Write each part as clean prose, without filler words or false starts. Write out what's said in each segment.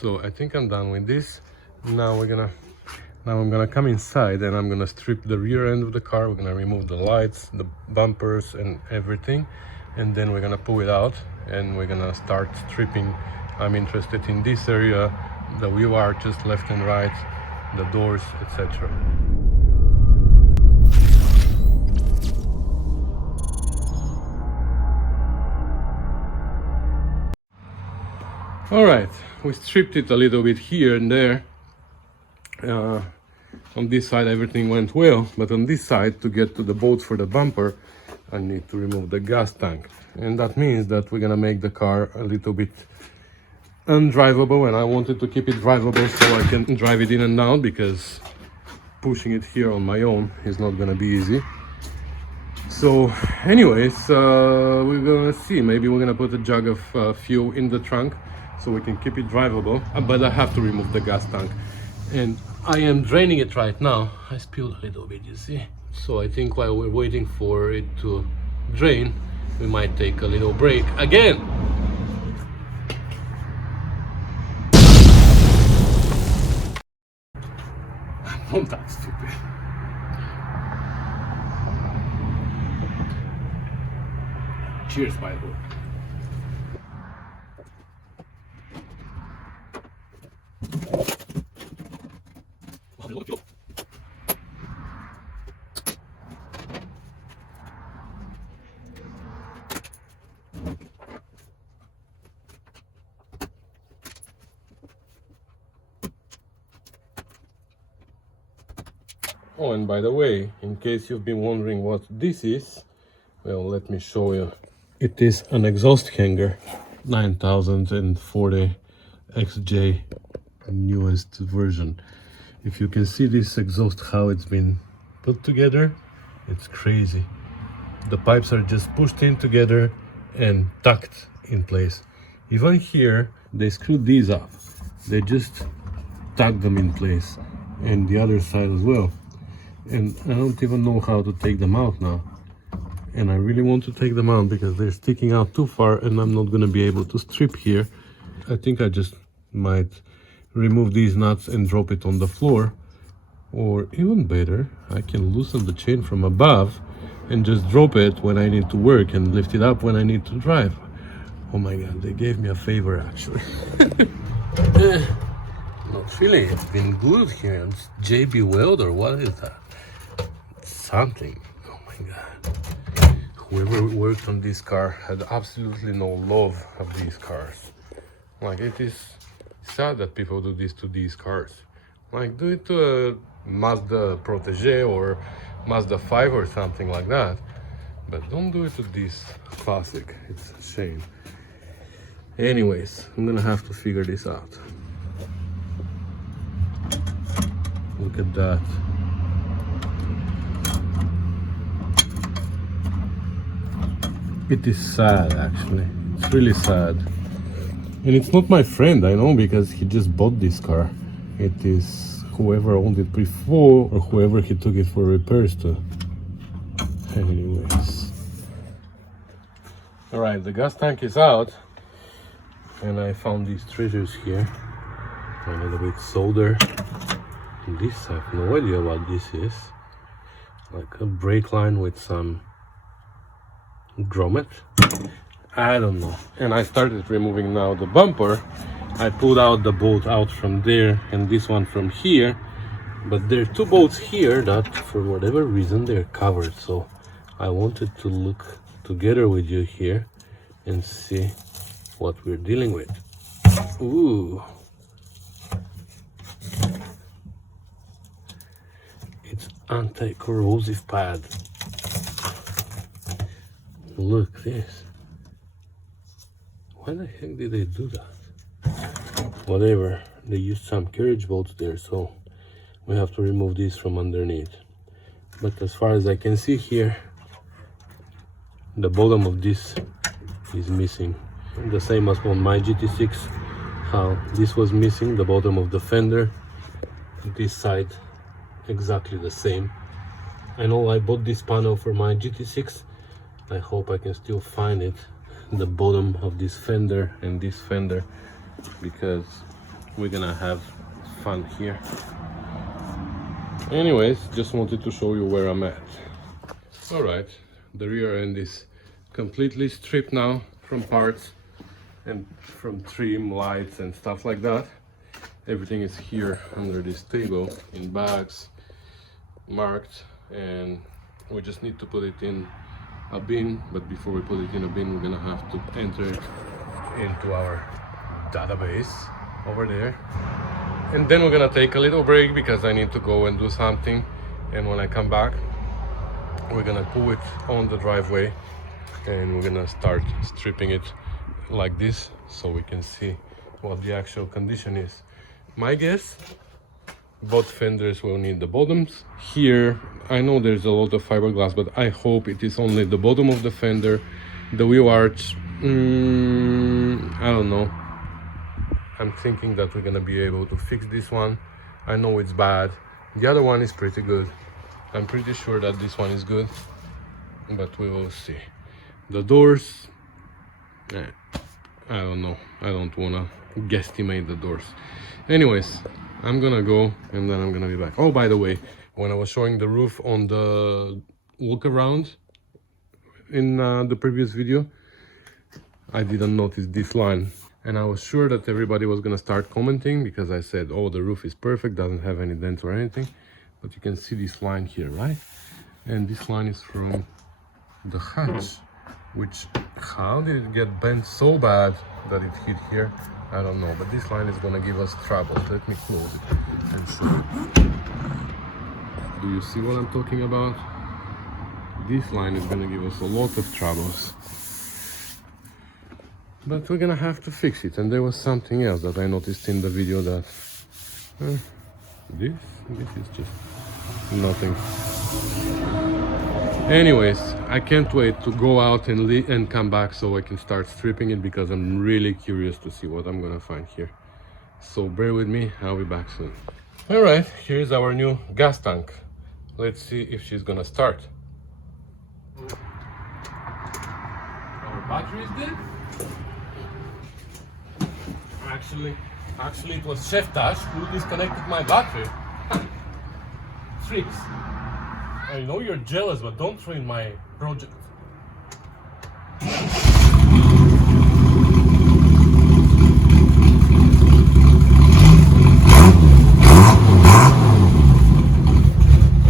So I think I'm done with this. Now I'm gonna come inside and I'm gonna strip the rear end of the car. We're gonna remove the lights, the bumpers and everything, and then we're gonna pull it out and we're gonna start stripping. I'm interested in this area, the wheel arches left and right, the doors, etc. All right, we stripped it a little bit here and there. On this side everything went well, but on this side, to get to the bolts for the bumper, I need to remove the gas tank, and that means that we're gonna make the car a little bit undrivable, and I wanted to keep it drivable so I can drive it in and out, because pushing it here on my own is not gonna be easy. So anyways, we're gonna see, maybe we're gonna put a jug of fuel in the trunk so we can keep it drivable, but I have to remove the gas tank, and I am draining it right now. I spilled a little bit, you see. So I think while we're waiting for it to drain, we might take a little break again. I'm not that stupid. Cheers, by the way. Oh, and by the way, in case you've been wondering what this is, well, let me show you. It is an exhaust hanger, 9040 XJ, newest version. If you can see this exhaust, how it's been put together, it's crazy. The pipes are just pushed in together and tucked in place. Even here, they screwed these up. They just tuck them in place, and the other side as well. And I don't even know how to take them out now. And I really want to take them out because they're sticking out too far and I'm not going to be able to strip here. I think I just might remove these nuts and drop it on the floor. Or even better, I can loosen the chain from above and just drop it when I need to work and lift it up when I need to drive. Oh my god, they gave me a favor actually. Not really, it's been glued here. It's JB Weld or what is that? Something. Oh my god. Whoever worked on this car had absolutely no love of these cars. Like, it is sad that people do this to these cars. Like, do it to a Mazda Protege or Mazda 5 or something like that. But don't do it to this classic. It's a shame. Anyways, I'm gonna have to figure this out. Look at that. It is sad, actually. It's really sad. And it's not my friend, I know, because he just bought this car. It is whoever owned it before, or whoever he took it for repairs to. Anyways. Alright, the gas tank is out. And I found these treasures here. A little bit solder. This, I have no idea what this is. Like a brake line with some grommet. I don't know. And I started removing now the bumper. I pulled out the bolt out from there and this one from here. But there are two bolts here that for whatever reason they're covered. So I wanted to look together with you here and see what we're dealing with. Ooh. It's anti-corrosive pad. Look this. Why the heck did they do that? Whatever, they used some carriage bolts there, so we have to remove these from underneath. But as far as I can see here, the bottom of this is missing. The same as on my GT6, how this was missing, the bottom of the fender. This side, exactly the same. I know I bought this panel for my GT6. I hope I can still find it, the bottom of this fender and this fender, because we're gonna have fun here. Anyways, just wanted to show you where I'm at. All right, the rear end is completely stripped now from parts and from trim, lights and stuff like that. Everything is here under this table in bags, marked, and we just need to put it in a bin. But before we put it in a bin, we're gonna have to enter it into our database over there, and then we're gonna take a little break because I need to go and do something, and when I come back we're gonna pull it on the driveway and we're gonna start stripping it like this so we can see what the actual condition is. My guess, both fenders will need the bottoms. Here I know there's a lot of fiberglass, but I hope it is only the bottom of the fender. The wheel arch, I don't know. I'm thinking that we're gonna be able to fix this one. I know it's bad. The other one is pretty good. I'm pretty sure that this one is good, but we will see. The doors, I don't know. I don't wanna guesstimate the doors. Anyways, I'm gonna go and then I'm gonna be back. Oh, by the way, when I was showing the roof on the walk around in the previous video, I didn't notice this line, and I was sure that everybody was gonna start commenting because I said, oh, the roof is perfect, doesn't have any dents or anything. But you can see this line here, right? And this line is from the hatch, which, how did it get bent so bad that it hit here? I don't know, but this line is gonna give us trouble. Let me close it and see. Do you see what I'm talking about? This line is gonna give us a lot of troubles. But we're gonna have to fix it. And there was something else that I noticed in the video that this is just nothing. Anyways, I can't wait to go out and come back so I can start stripping it because I'm really curious to see what I'm gonna find here. So bear with me, I'll be back soon. All right, here's our new gas tank. Let's see if she's gonna start. Our battery is dead. Actually, it was Chef Tash who disconnected my battery. Tricks. I know you're jealous, but don't ruin my project.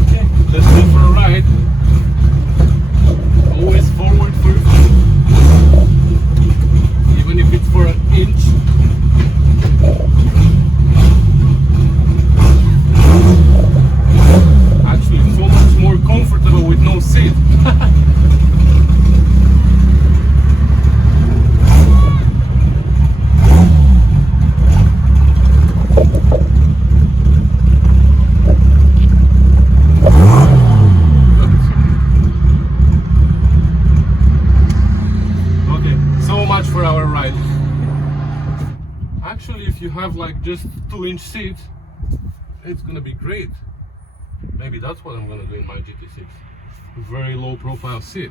Okay, let's go for a ride. Always forward first, even if it's for an inch. Actually, it's so much more comfortable with no seat. Okay, so much for our ride. Actually, if you have like just 2-inch seat, it's gonna be great. Maybe that's what I'm gonna do in my GT6. Very low profile seat.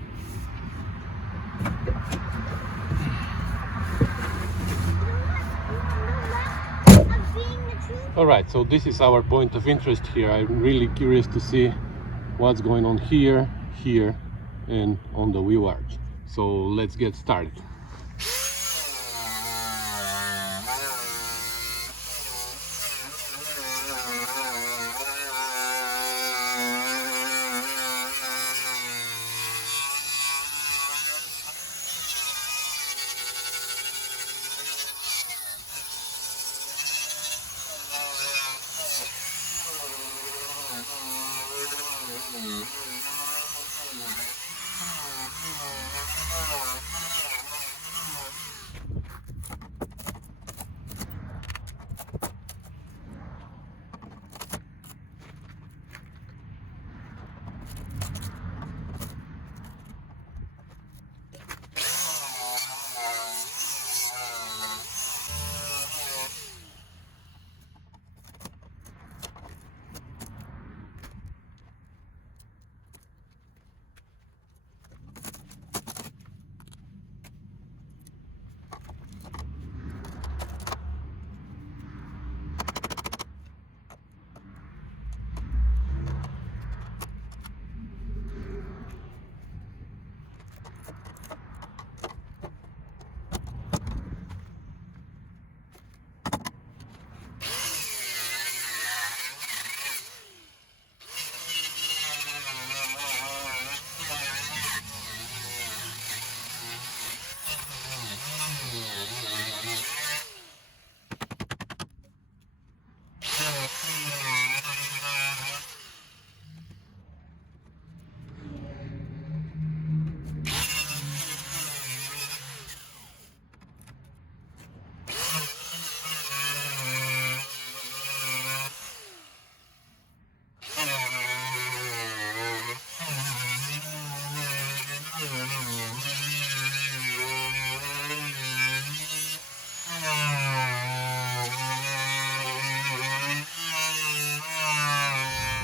Alright, so this is our point of interest here. I'm really curious to see what's going on here, here, and on the wheel arch. So let's get started.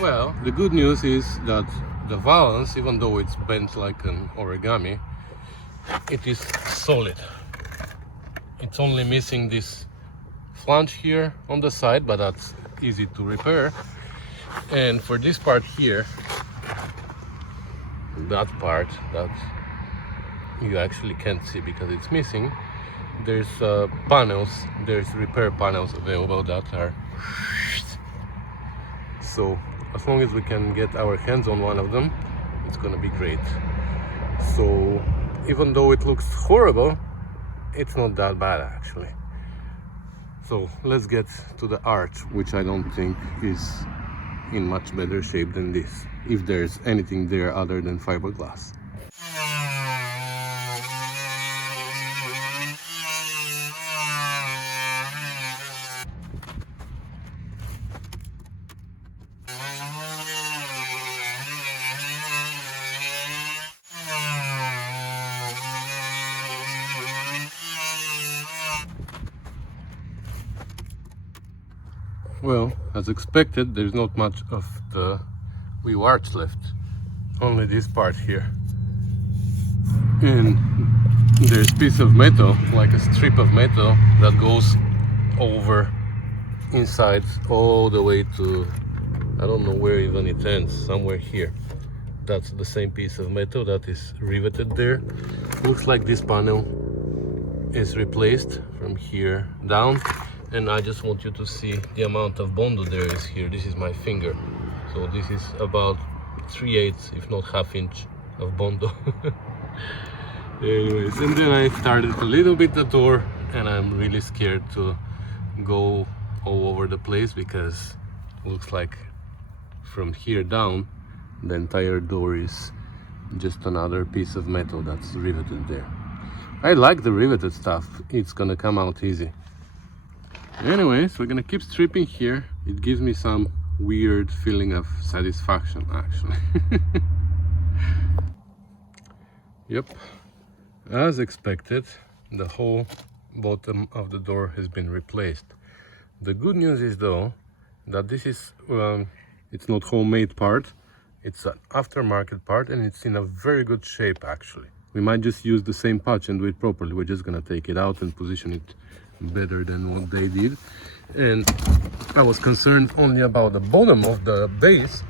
Well, the good news is that the valance, even though it's bent like an origami, it is solid. It's only missing this flange here on the side, but that's easy to repair. And for this part here, that part that you actually can't see because it's missing, there's panels, there's repair panels available that are, so as long as we can get our hands on one of them, it's gonna be great. So even though it looks horrible, it's not that bad actually. So let's get to the arch, which I don't think is in much better shape than this, if there's anything there other than fiberglass. Well, as expected, there's not much of the wheel arch left, only this part here. And there's a piece of metal, like a strip of metal, that goes over inside all the way to, I don't know where even it ends, somewhere here. That's the same piece of metal that is riveted there. Looks like this panel is replaced from here down. And I just want you to see the amount of bondo there is here. This is my finger. So this is about 3/8, if not ½ inch of bondo. Anyways, and then I started a little bit the door, and I'm really scared to go all over the place because it looks like from here down, the entire door is just another piece of metal that's riveted there. I like the riveted stuff. It's gonna come out easy. Anyways, we're gonna keep stripping here. It gives me some weird feeling of satisfaction actually. Yep, as expected, the whole bottom of the door has been replaced. The good news is though that this is it's not homemade part, it's an aftermarket part, and it's in a very good shape actually. We might just use the same patch and do it properly. We're just gonna take it out and position it better than what they did. And I was concerned only about the bottom of the base,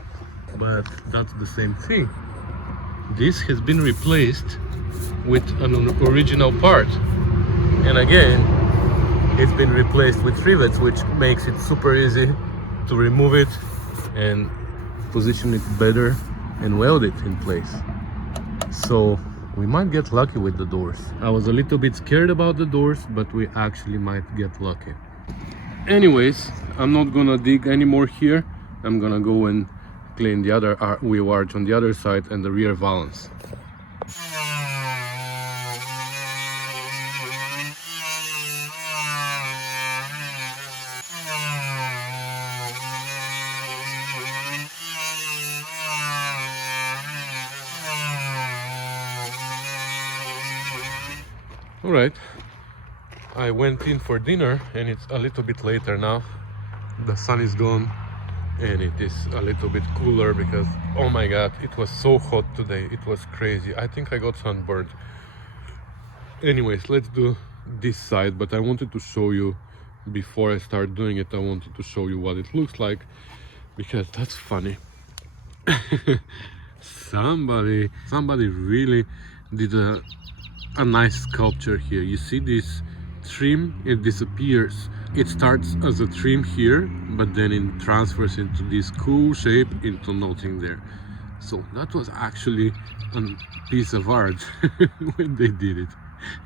but that's the same thing. This has been replaced with an original part, and again it's been replaced with rivets, which makes it super easy to remove it and position it better and weld it in place. So we might get lucky with the doors. I was a little bit scared about the doors, but we actually might get lucky. Anyways, I'm not gonna dig anymore here. I'm gonna go and clean the other wheel arch on the other side and the rear valance. Alright, I went in for dinner and it's a little bit later now. The sun is gone and it is a little bit cooler because, oh my god, it was so hot today. It was crazy. I think I got sunburned. Anyways, let's do this side, but I wanted to show you, before I start doing it, I wanted to show you what it looks like, because that's funny. Somebody really did a nice sculpture here. You see this trim, it disappears. It starts as a trim here, but then it transfers into this cool shape into nothing there. So that was actually a piece of art when they did it.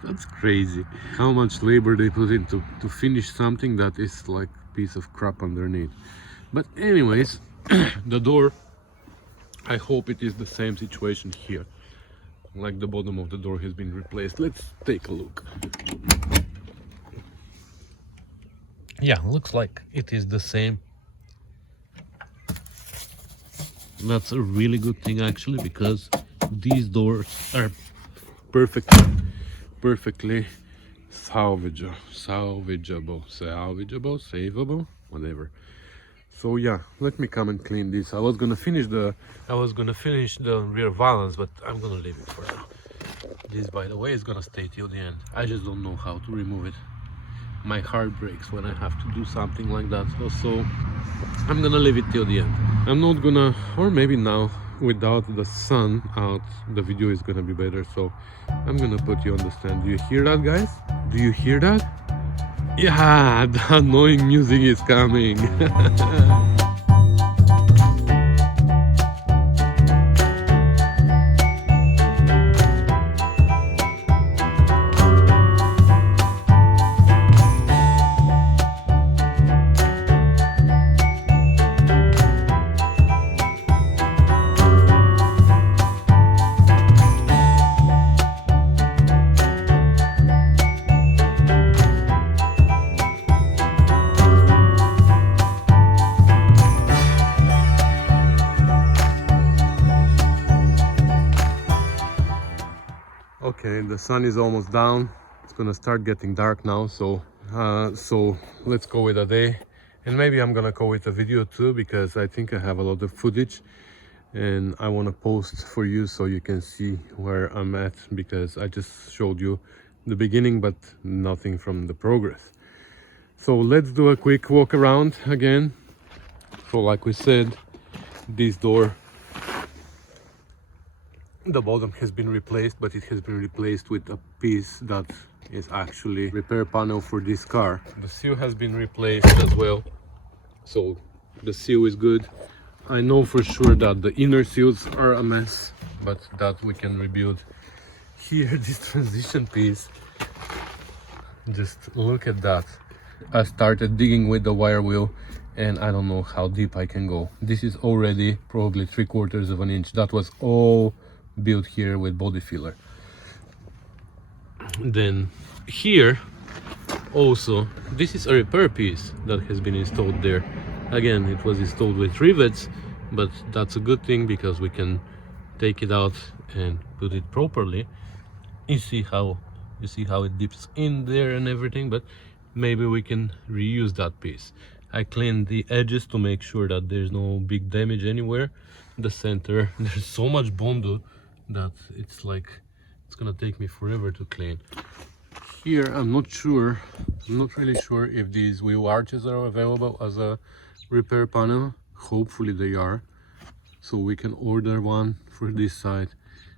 That's crazy. How much labor they put into to finish something that is like a piece of crap underneath. But anyways, the door, I hope it is the same situation here. Like the bottom of the door has been replaced. Let's take a look. Yeah, looks like it is the same. That's a really good thing actually, because these doors are perfectly salvageable, savable, whatever. So yeah, let me come and clean this. I was gonna finish the rear valance, but I'm gonna leave it for now. This, by the way, is gonna stay till the end. I just don't know how to remove it. My heart breaks when I have to do something like that. So I'm gonna leave it till the end. I'm not gonna, or maybe now, without the sun out, the video is gonna be better. So I'm gonna put you on the stand. Do you hear that, guys? Do you hear that? Yeah, the annoying music is coming. Okay, the sun is almost down. It's gonna start getting dark now, so let's go with a day, and maybe I'm gonna go with a video too, because I think I have a lot of footage and I want to post for you so you can see where I'm at, because I just showed you the beginning but nothing from the progress. So let's do a quick walk around again. So like we said, this door, the bottom has been replaced, but it has been replaced with a piece that is actually repair panel for this car. The seal has been replaced as well, so the seal is good. I know for sure that the inner seals are a mess, but that we can rebuild. Here, this transition piece, just look at that. I started digging with the wire wheel and I don't know how deep I can go. This is already probably 3/4 of an inch. That was all built here with body filler. Then here also, this is a repair piece that has been installed there. Again, it was installed with rivets, but that's a good thing because we can take it out and put it properly. You see how it dips in there and everything, but maybe we can reuse that piece. I cleaned the edges to make sure that there's no big damage anywhere. The center, there's so much bondo that it's gonna take me forever to clean. Here I'm not really sure if these wheel arches are available as a repair panel. Hopefully they are, so we can order one for this side.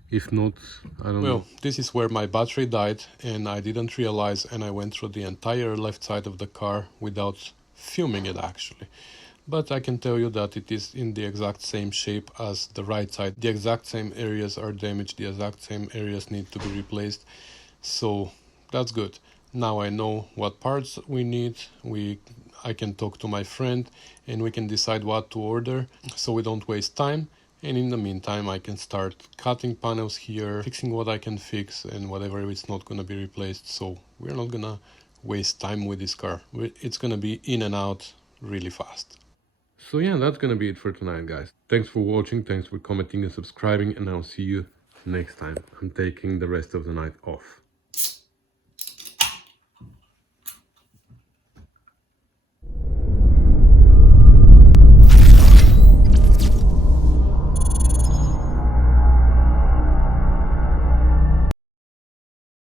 If not, I don't know. Well, this is where my battery died and I didn't realize, and I went through the entire left side of the car without filming it actually. But I can tell you that it is in the exact same shape as the right side. The exact same areas are damaged, the exact same areas need to be replaced. So that's good. Now I know what parts we need. I can talk to my friend and we can decide what to order so we don't waste time. And in the meantime, I can start cutting panels here, fixing what I can fix and whatever it's not going to be replaced. So we're not going to waste time with this car. It's going to be in and out really fast. So yeah, that's going to be it for tonight, guys. Thanks for watching, thanks for commenting and subscribing, and I'll see you next time. I'm taking the rest of the night off.